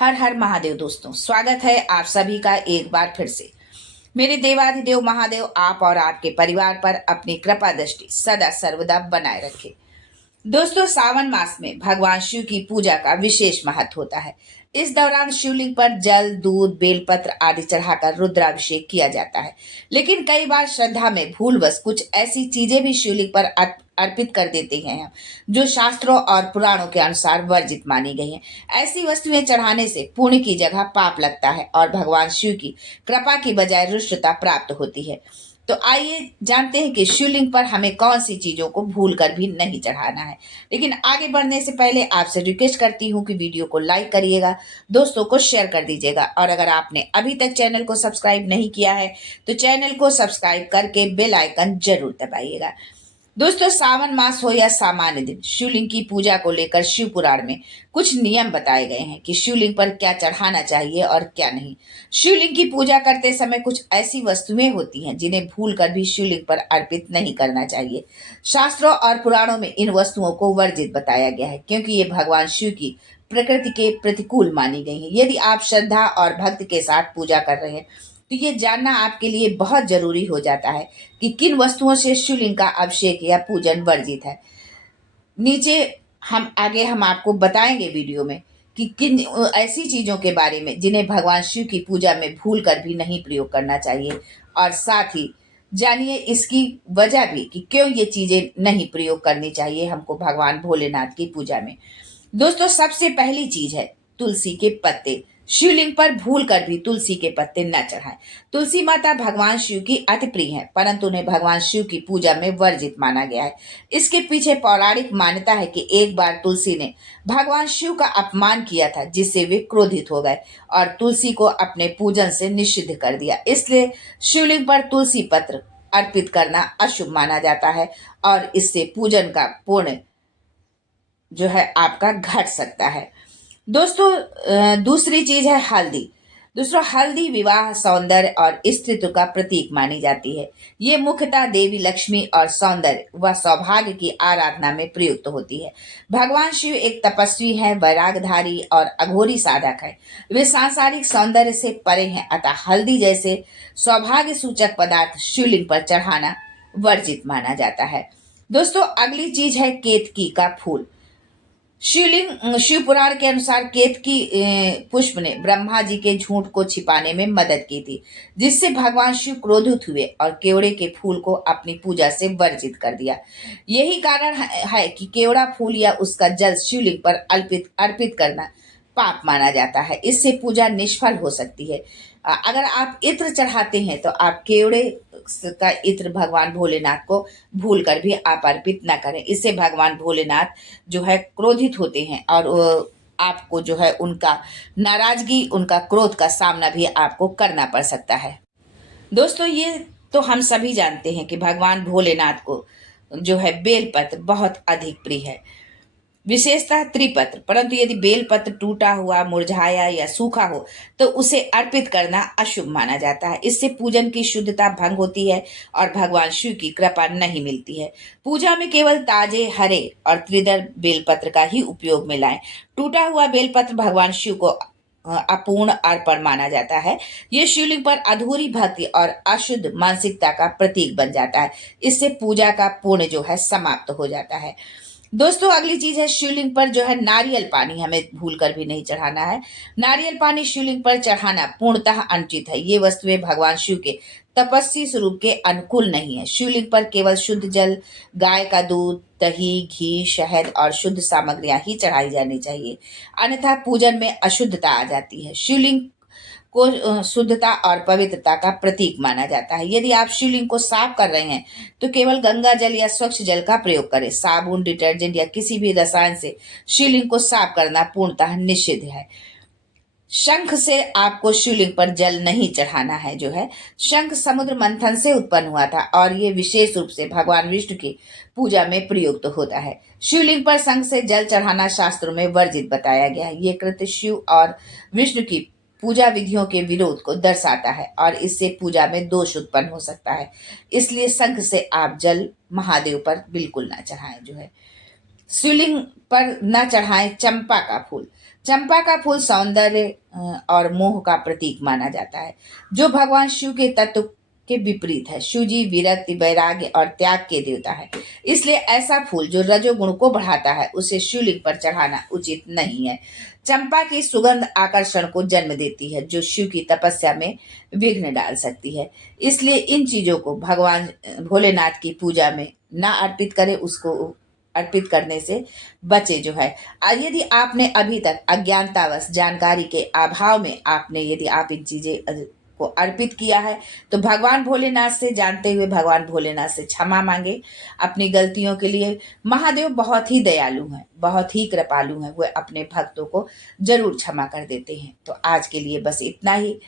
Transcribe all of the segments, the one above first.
हर हर महादेव दोस्तों, स्वागत है आप सभी का एक बार फिर से। मेरे देवाधिदेव महादेव आप और आपके परिवार पर अपनी कृपा दृष्टि सदा सर्वदा बनाए रखे। दोस्तों, सावन मास में भगवान शिव की पूजा का विशेष महत्व होता है। इस दौरान शिवलिंग पर जल, दूध, बेलपत्र आदि चढ़ाकर रुद्राभिषेक किया जाता है। लेकिन कई बार श्रद्धा में भूलवश कुछ ऐसी चीजें भी शिवलिंग पर अर्पित कर देते हैं हम, जो शास्त्रों और पुराणों के अनुसार वर्जित मानी गई हैं। ऐसी वस्तुएं चढ़ाने से पुण्य की जगह पाप लगता है और भगवान शिव की कृपा की बजाय रुष्टता प्राप्त होती है। तो आइए जानते हैं कि शिवलिंग पर हमें कौन सी चीजों को भूल कर भी नहीं चढ़ाना है। लेकिन आगे बढ़ने से पहले आपसे रिक्वेस्ट करती हूँ कि वीडियो को लाइक करिएगा, दोस्तों को शेयर कर दीजिएगा, और अगर आपने अभी तक चैनल को सब्सक्राइब नहीं किया है तो चैनल को सब्सक्राइब करके बेल आइकन जरूर दबाइएगा। दोस्तों, सावन मास हो या सामान्य दिन, शिवलिंग की पूजा को लेकर शिव पुराण में कुछ नियम बताए गए हैं कि शिवलिंग पर क्या चढ़ाना चाहिए और क्या नहीं। शिवलिंग की पूजा करते समय कुछ ऐसी वस्तुएं होती हैं जिन्हें भूल कर भी शिवलिंग पर अर्पित नहीं करना चाहिए। शास्त्रों और पुराणों में इन वस्तुओं को वर्जित बताया गया है, क्योंकि ये भगवान शिव की प्रकृति के प्रतिकूल मानी गई है। यदि आप श्रद्धा और भक्ति के साथ पूजा कर रहे हैं तो ये जानना आपके लिए बहुत जरूरी हो जाता है कि किन वस्तुओं से शिवलिंग का अभिषेक या पूजन वर्जित है। नीचे हम आपको बताएंगे वीडियो में कि किन ऐसी चीजों के बारे में जिन्हें भगवान शिव की पूजा में भूल कर भी नहीं प्रयोग करना चाहिए, और साथ ही जानिए इसकी वजह भी कि क्यों ये चीजें नहीं प्रयोग करनी चाहिए हमको भगवान भोलेनाथ की पूजा में। दोस्तों, सबसे पहली चीज है तुलसी के पत्ते। शिवलिंग पर भूल कर भी तुलसी के पत्ते न चढ़ाएं। तुलसी माता भगवान शिव की अति प्रिय है, परंतु उन्हें भगवान शिव की पूजा में वर्जित माना गया है। इसके पीछे पौराणिक मान्यता है कि एक बार तुलसी ने भगवान शिव का अपमान किया था, जिससे वे क्रोधित हो गए और तुलसी को अपने पूजन से निषिद्ध कर दिया। इसलिए शिवलिंग पर तुलसी पत्र अर्पित करना अशुभ माना जाता है और इससे पूजन का पुण्य जो है आपका घट सकता है। दोस्तों, दूसरी चीज है हल्दी। दूसरा, हल्दी विवाह, सौंदर्य और स्त्रीत्व का प्रतीक मानी जाती है। ये मुख्यतः देवी लक्ष्मी और सौंदर्य व सौभाग्य की आराधना में प्रयुक्त होती है। भगवान शिव एक तपस्वी हैं, वैरागधारी और अघोरी साधक हैं। वे सांसारिक सौंदर्य से परे हैं, अतः हल्दी जैसे सौभाग्य सूचक पदार्थ शिवलिंग पर चढ़ाना वर्जित माना जाता है। दोस्तों, अगली चीज है केतकी का फूल। शिव पुराण के अनुसार केतकी पुष्प ने ब्रह्मा जी के झूठ को छिपाने में मदद की थी, जिससे भगवान शिव क्रोधित हुए और केवड़े के फूल को अपनी पूजा से वर्जित कर दिया। यही कारण है कि केवड़ा फूल या उसका जल शिवलिंग पर अर्पित करना पाप माना जाता है। इससे पूजा निष्फल हो सकती है। अगर आप इत्र चढ़ाते हैं तो आप केवड़े का इत्र भगवान भोलेनाथ को भूल कर भी आप अर्पित ना करें। इससे भगवान भोलेनाथ जो है क्रोधित होते हैं और आपको जो है उनका नाराजगी, उनका क्रोध का सामना भी आपको करना पड़ सकता है। दोस्तों, ये तो हम सभी जानते हैं कि भगवान भोलेनाथ को जो है बेलपत्र बहुत अधिक प्रिय है, विशेषतः त्रिपत्र। परंतु यदि बेलपत्र टूटा हुआ, मुरझाया या सूखा हो तो उसे अर्पित करना अशुभ माना जाता है। इससे पूजन की शुद्धता भंग होती है और भगवान शिव की कृपा नहीं मिलती है। पूजा में केवल ताजे, हरे और त्रिदल बेलपत्र का ही उपयोग में लाएं। टूटा हुआ बेलपत्र भगवान शिव को अपूर्ण अर्पण माना जाता है। यह शिवलिंग पर अधूरी भक्ति और अशुद्ध मानसिकता का प्रतीक बन जाता है। इससे पूजा का पुण्य जो है समाप्त हो जाता है। दोस्तों, अगली चीज है शिवलिंग पर जो है नारियल पानी हमें भूल कर भी नहीं चढ़ाना है। नारियल पानी शिवलिंग पर चढ़ाना पूर्णतः अनुचित है। ये वस्तुएं भगवान शिव के तपस्वी स्वरूप के अनुकूल नहीं है। शिवलिंग पर केवल शुद्ध जल, गाय का दूध, दही, घी, शहद और शुद्ध सामग्रियां ही चढ़ाई जानी चाहिए, अन्यथा पूजन में अशुद्धता आ जाती है। शिवलिंग को शुद्धता और पवित्रता का प्रतीक माना जाता है। यदि आप शिवलिंग को साफ कर रहे हैं तो केवल गंगा जल या स्वच्छ जल का प्रयोग करें। साबुन, डिटर्जेंट या किसी भी रसायन से शिवलिंग को साफ करना पूर्णतः निषिद्ध है। शंख से आपको शिवलिंग पर जल नहीं चढ़ाना है। जो है शंख समुद्र मंथन से उत्पन्न हुआ था और ये विशेष रूप से भगवान विष्णु की पूजा में प्रयुक्त होता है। शिवलिंग पर शंख से जल चढ़ाना शास्त्रों में वर्जित बताया गया है। ये कृत्य शिव और विष्णु की पूजा विधियों के विरोध को दर्शाता है और इससे पूजा में दोष उत्पन्न हो सकता है। इसलिए शंख से आप जल महादेव पर बिल्कुल ना चढ़ाएं। जो है शिवलिंग पर न चढ़ाएं चंपा का फूल। चंपा का फूल सौंदर्य और मोह का प्रतीक माना जाता है, जो भगवान शिव के तत्व के विपरीत है। शिव जी विरक्ति, वैराग्य और त्याग के देवता है। इसलिए ऐसा फूल जो रजोगुण को बढ़ाता है, उसे शिवलिंग पर चढ़ाना उचित नहीं है। चंपा की सुगंध आकर्षण को जन्म देती है, जो शिव की तपस्या में विघ्न डाल सकती है। इसलिए इन चीजों को भगवान भोलेनाथ की पूजा में ना अर्पित करें, उसको अर्पित करने से बचे जो है। यदि आपने अभी तक अज्ञानतावश, जानकारी के अभाव में आपने यदि आप इन चीजें को अर्पित किया है, तो भगवान भोलेनाथ से, जानते हुए भगवान भोलेनाथ से क्षमा मांगे अपनी गलतियों के लिए। महादेव बहुत ही दयालु हैं, बहुत ही कृपालु हैं, वे अपने भक्तों को जरूर क्षमा कर देते हैं। तो आज के लिए बस इतना ही।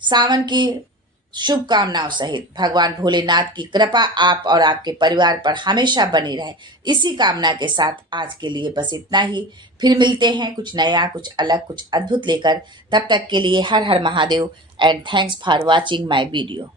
सावन की शुभकामनाओं सहित भगवान भोलेनाथ की कृपा आप और आपके परिवार पर हमेशा बनी रहे, इसी कामना के साथ आज के लिए बस इतना ही। फिर मिलते हैं कुछ नया, कुछ अलग, कुछ अद्भुत लेकर। तब तक के लिए हर हर Mahadev and thanks for watching my video.